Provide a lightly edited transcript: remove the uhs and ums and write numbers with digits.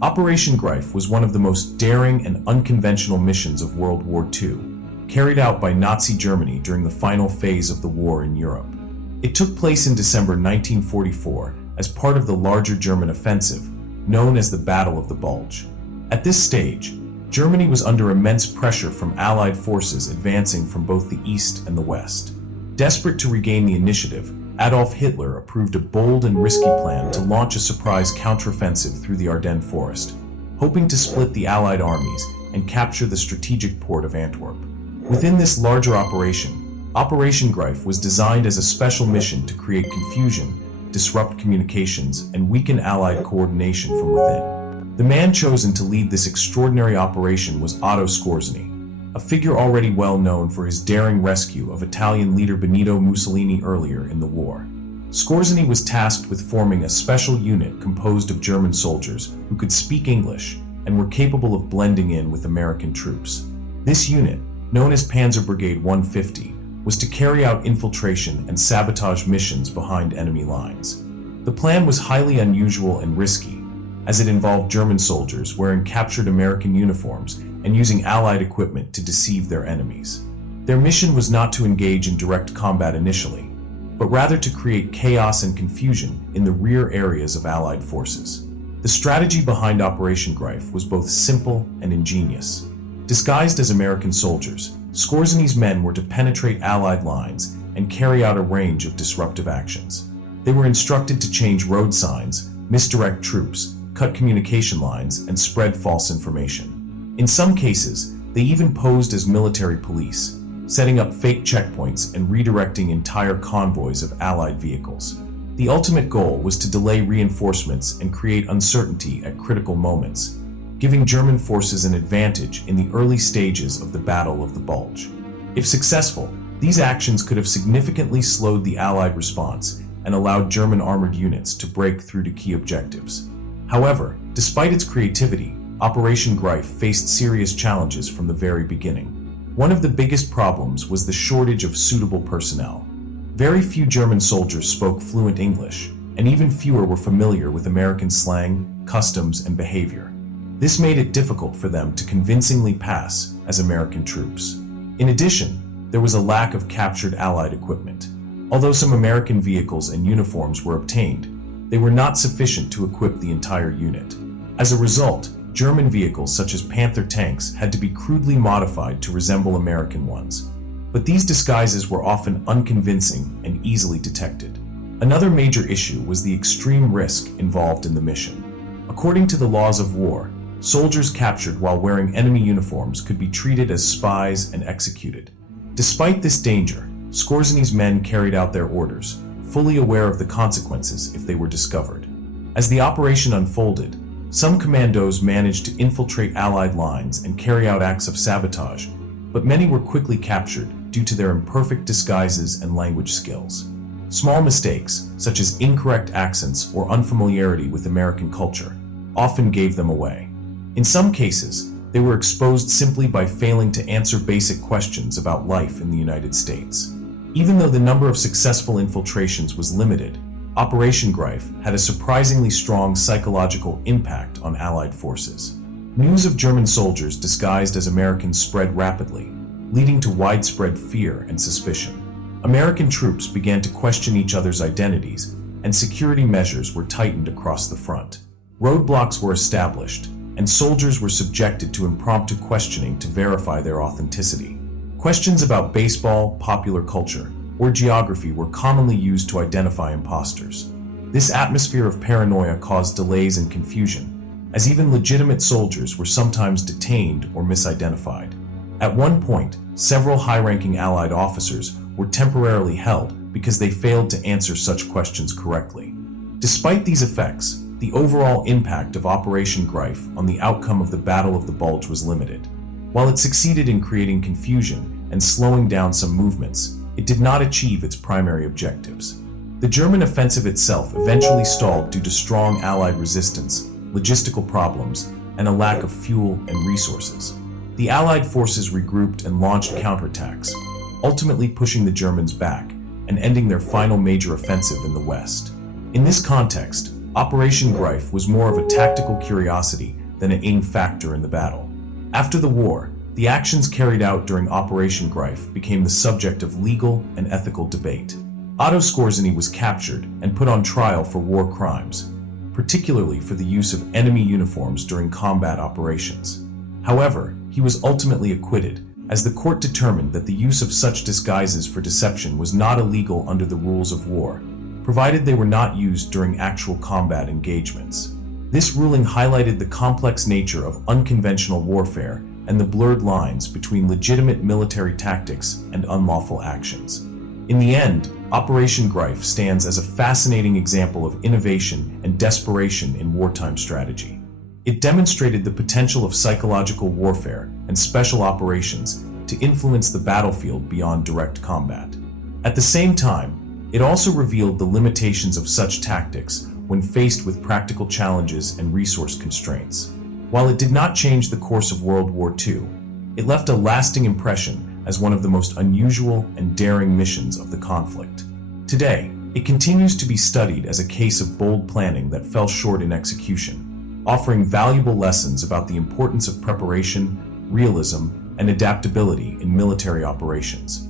Operation Greif was one of the most daring and unconventional missions of World War II, carried out by Nazi Germany during the final phase of the war in Europe. It took place in December 1944 as part of the larger German offensive, known as the Battle of the Bulge. At this stage, Germany was under immense pressure from Allied forces advancing from both the east and the west. Desperate to regain the initiative, Adolf Hitler approved a bold and risky plan to launch a surprise counteroffensive through the Ardennes forest, hoping to split the Allied armies and capture the strategic port of Antwerp. Within this larger operation, Operation Greif was designed as a special mission to create confusion, disrupt communications, and weaken Allied coordination from within. The man chosen to lead this extraordinary operation was Otto Skorzeny, a figure already well known for his daring rescue of Italian leader Benito Mussolini earlier in the war. Skorzeny was tasked with forming a special unit composed of German soldiers who could speak English and were capable of blending in with American troops. This unit, known as Panzer Brigade 150, was to carry out infiltration and sabotage missions behind enemy lines. The plan was highly unusual and risky, as it involved German soldiers wearing captured American uniforms and using Allied equipment to deceive their enemies. Their mission was not to engage in direct combat initially, but rather to create chaos and confusion in the rear areas of Allied forces. The strategy behind Operation Greif was both simple and ingenious. Disguised as American soldiers, Skorzeny's men were to penetrate Allied lines and carry out a range of disruptive actions. They were instructed to change road signs, misdirect troops, cut communication lines, and spread false information. In some cases, they even posed as military police, setting up fake checkpoints and redirecting entire convoys of Allied vehicles. The ultimate goal was to delay reinforcements and create uncertainty at critical moments, giving German forces an advantage in the early stages of the Battle of the Bulge. If successful, these actions could have significantly slowed the Allied response and allowed German armored units to break through to key objectives. However, despite its creativity, Operation Greif faced serious challenges from the very beginning. One of the biggest problems was the shortage of suitable personnel. Very few German soldiers spoke fluent English, and even fewer were familiar with American slang, customs, and behavior. This made it difficult for them to convincingly pass as American troops. In addition, there was a lack of captured Allied equipment. Although some American vehicles and uniforms were obtained, they were not sufficient to equip the entire unit. As a result, German vehicles such as Panther tanks had to be crudely modified to resemble American ones. But these disguises were often unconvincing and easily detected. Another major issue was the extreme risk involved in the mission. According to the laws of war, soldiers captured while wearing enemy uniforms could be treated as spies and executed. Despite this danger, Skorzeny's men carried out their orders, fully aware of the consequences if they were discovered. As the operation unfolded, some commandos managed to infiltrate Allied lines and carry out acts of sabotage, but many were quickly captured due to their imperfect disguises and language skills. Small mistakes, such as incorrect accents or unfamiliarity with American culture, often gave them away. In some cases, they were exposed simply by failing to answer basic questions about life in the United States. Even though the number of successful infiltrations was limited, Operation Greif had a surprisingly strong psychological impact on Allied forces. News of German soldiers disguised as Americans spread rapidly, leading to widespread fear and suspicion. American troops began to question each other's identities, and security measures were tightened across the front. Roadblocks were established, and soldiers were subjected to impromptu questioning to verify their authenticity. Questions about baseball, popular culture, or geography were commonly used to identify imposters. This atmosphere of paranoia caused delays and confusion, as even legitimate soldiers were sometimes detained or misidentified. At one point, several high-ranking Allied officers were temporarily held because they failed to answer such questions correctly. Despite these effects, the overall impact of Operation Greif on the outcome of the Battle of the Bulge was limited. While it succeeded in creating confusion and slowing down some movements, it did not achieve its primary objectives. The German offensive itself eventually stalled due to strong Allied resistance, logistical problems, and a lack of fuel and resources. The Allied forces regrouped and launched counterattacks, ultimately pushing the Germans back and ending their final major offensive in the West. In this context, Operation Greif was more of a tactical curiosity than an aim factor in the battle. After the war, the actions carried out during Operation Greif became the subject of legal and ethical debate. Otto Skorzeny was captured and put on trial for war crimes, particularly for the use of enemy uniforms during combat operations. However, he was ultimately acquitted, as the court determined that the use of such disguises for deception was not illegal under the rules of war, provided they were not used during actual combat engagements. This ruling highlighted the complex nature of unconventional warfare and the blurred lines between legitimate military tactics and unlawful actions. In the end, Operation Greif stands as a fascinating example of innovation and desperation in wartime strategy. It demonstrated the potential of psychological warfare and special operations to influence the battlefield beyond direct combat. At the same time, it also revealed the limitations of such tactics when faced with practical challenges and resource constraints. While it did not change the course of World War II, it left a lasting impression as one of the most unusual and daring missions of the conflict. Today, it continues to be studied as a case of bold planning that fell short in execution, offering valuable lessons about the importance of preparation, realism, and adaptability in military operations.